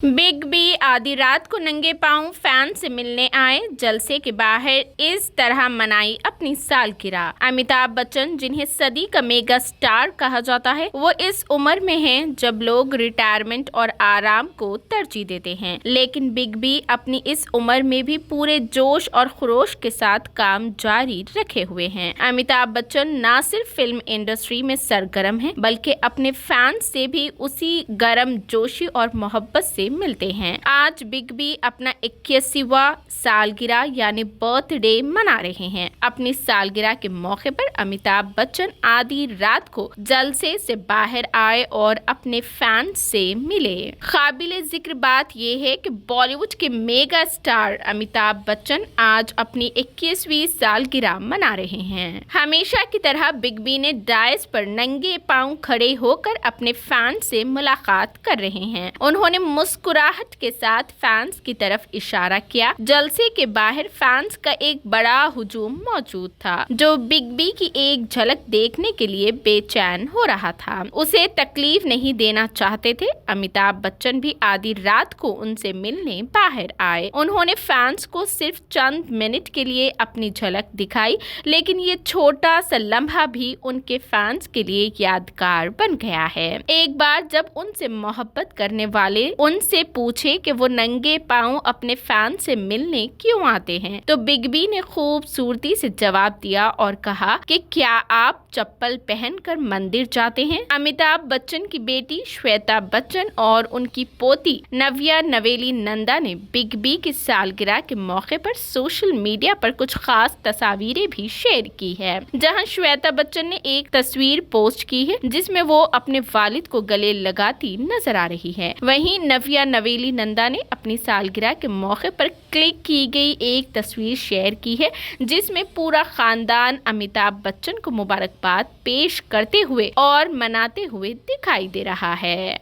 Big B आधी रात को नंगे पांव फैन से मिलने आए, जलसे के बाहर इस तरह मनाई अपनी सालगिरह। अमिताभ बच्चन, जिन्हें सदी का मेगा स्टार कहा जाता है, वो इस उम्र में हैं जब लोग रिटायरमेंट और आराम को तरजीह देते हैं, लेकिन बिग बी अपनी इस उम्र में भी पूरे जोश और खरोश के साथ काम जारी रखे हुए हैं। अमिताभ बच्चन न सिर्फ फिल्म इंडस्ट्री में सरगर्म हैं, बल्कि अपने फैंस से भी उसी गर्म जोशी और मोहब्बत से मिलते हैं। आज बिग बी अपना 81वां सालगिरह यानी बर्थडे मना रहे हैं। अपनी सालगिरह के मौके पर अमिताभ बच्चन आधी रात को जलसे से बाहर आए और अपने फैंस से मिले। काबिले जिक्र बात यह है कि बॉलीवुड के मेगा स्टार अमिताभ बच्चन आज अपनी 21वीं सालगिरह मना रहे हैं। हमेशा की तरह बिग बी ने डायस पर नंगे पांव खड़े होकर अपने फैंस से मुलाकात कर रहे हैं। उन्होंने मुस्कुराहट के साथ फैंस की तरफ इशारा किया। जलसे के बाहर फैंस का एक बड़ा हुजूम मौजूद था, जो बिग बी की एक झलक देखने के लिए बेचैन हो रहा था। उसे तकलीफ नहीं देना चाहते थे। अमिताभ बच्चन भी आधी रात को उनसे मिलने बाहर आए। उन्होंने फैंस को सिर्फ चंद मिनट के लिए अपनी झलक दिखाई, लेकिन ये छोटा सा लम्हा भी उनके फैंस के लिए यादगार बन गया है। एक बार जब उनसे मोहब्बत करने वाले उनसे पूछे कि वो नंगे पांव अपने फैन से मिलने क्यों आते हैं, तो बिग बी ने खूबसूरती से जवाब दिया और कहा कि क्या आप चप्पल पहनकर मंदिर जाते हैं। अमिताभ बच्चन की बेटी श्वेता बच्चन और उनकी पोती नव्या नवेली नंदा ने बिग बी की सालगिरह के मौके पर सोशल मीडिया पर कुछ खास तस्वीरें भी शेयर की है, जहां श्वेता बच्चन ने एक तस्वीर पोस्ट की है जिसमें वो अपने वालिद को गले लगाती नजर आ रही है। वहीं नव्या नवेली नंदा ने अपनी सालगिरह के मौके पर क्लिक की गई एक तस्वीर शेयर की है, जिसमें पूरा खानदान अमिताभ बच्चन को मुबारकबाद पेश करते हुए और मनाते हुए दिखाई दे रहा है।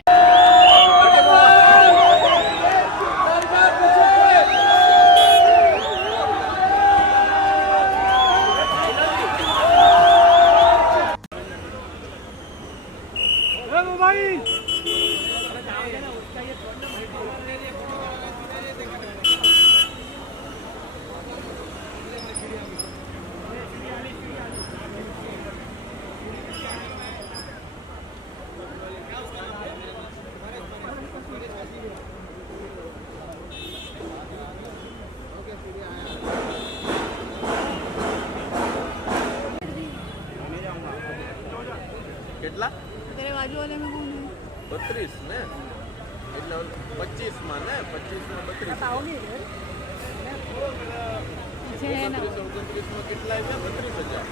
કેટલા तेरे बाजू वाले में कौन है? 32 ને એટલે 25 માં ને 25 ને 32 बताओगे इधर पीछे है ना 29 માં કેટલા છે 32,000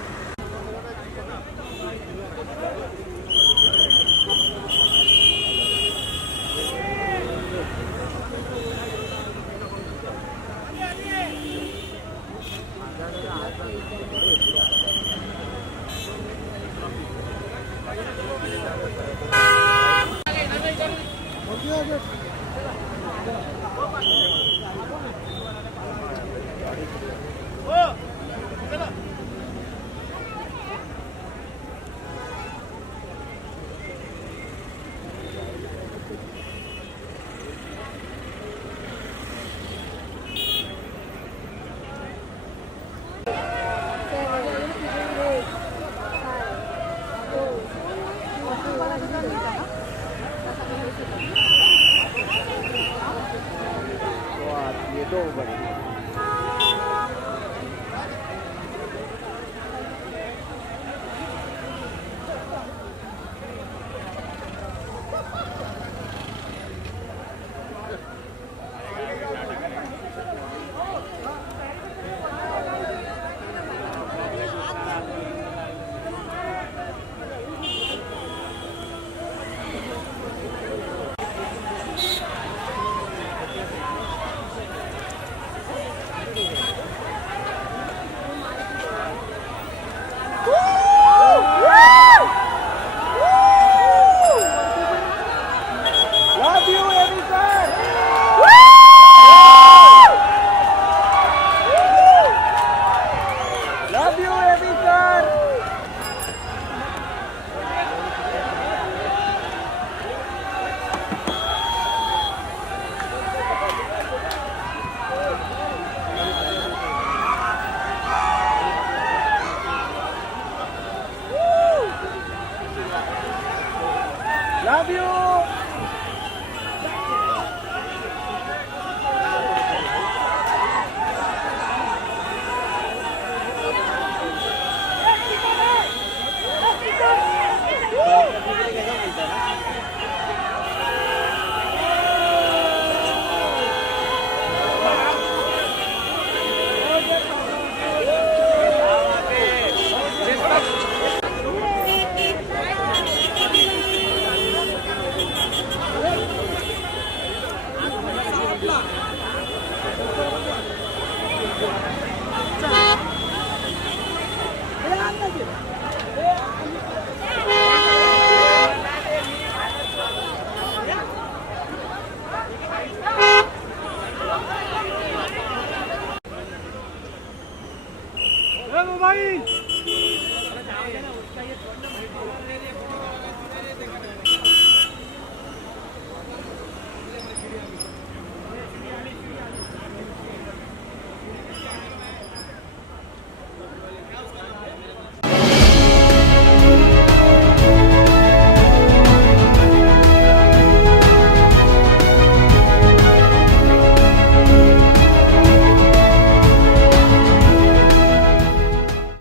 ये दो बड़ी बाबू भाई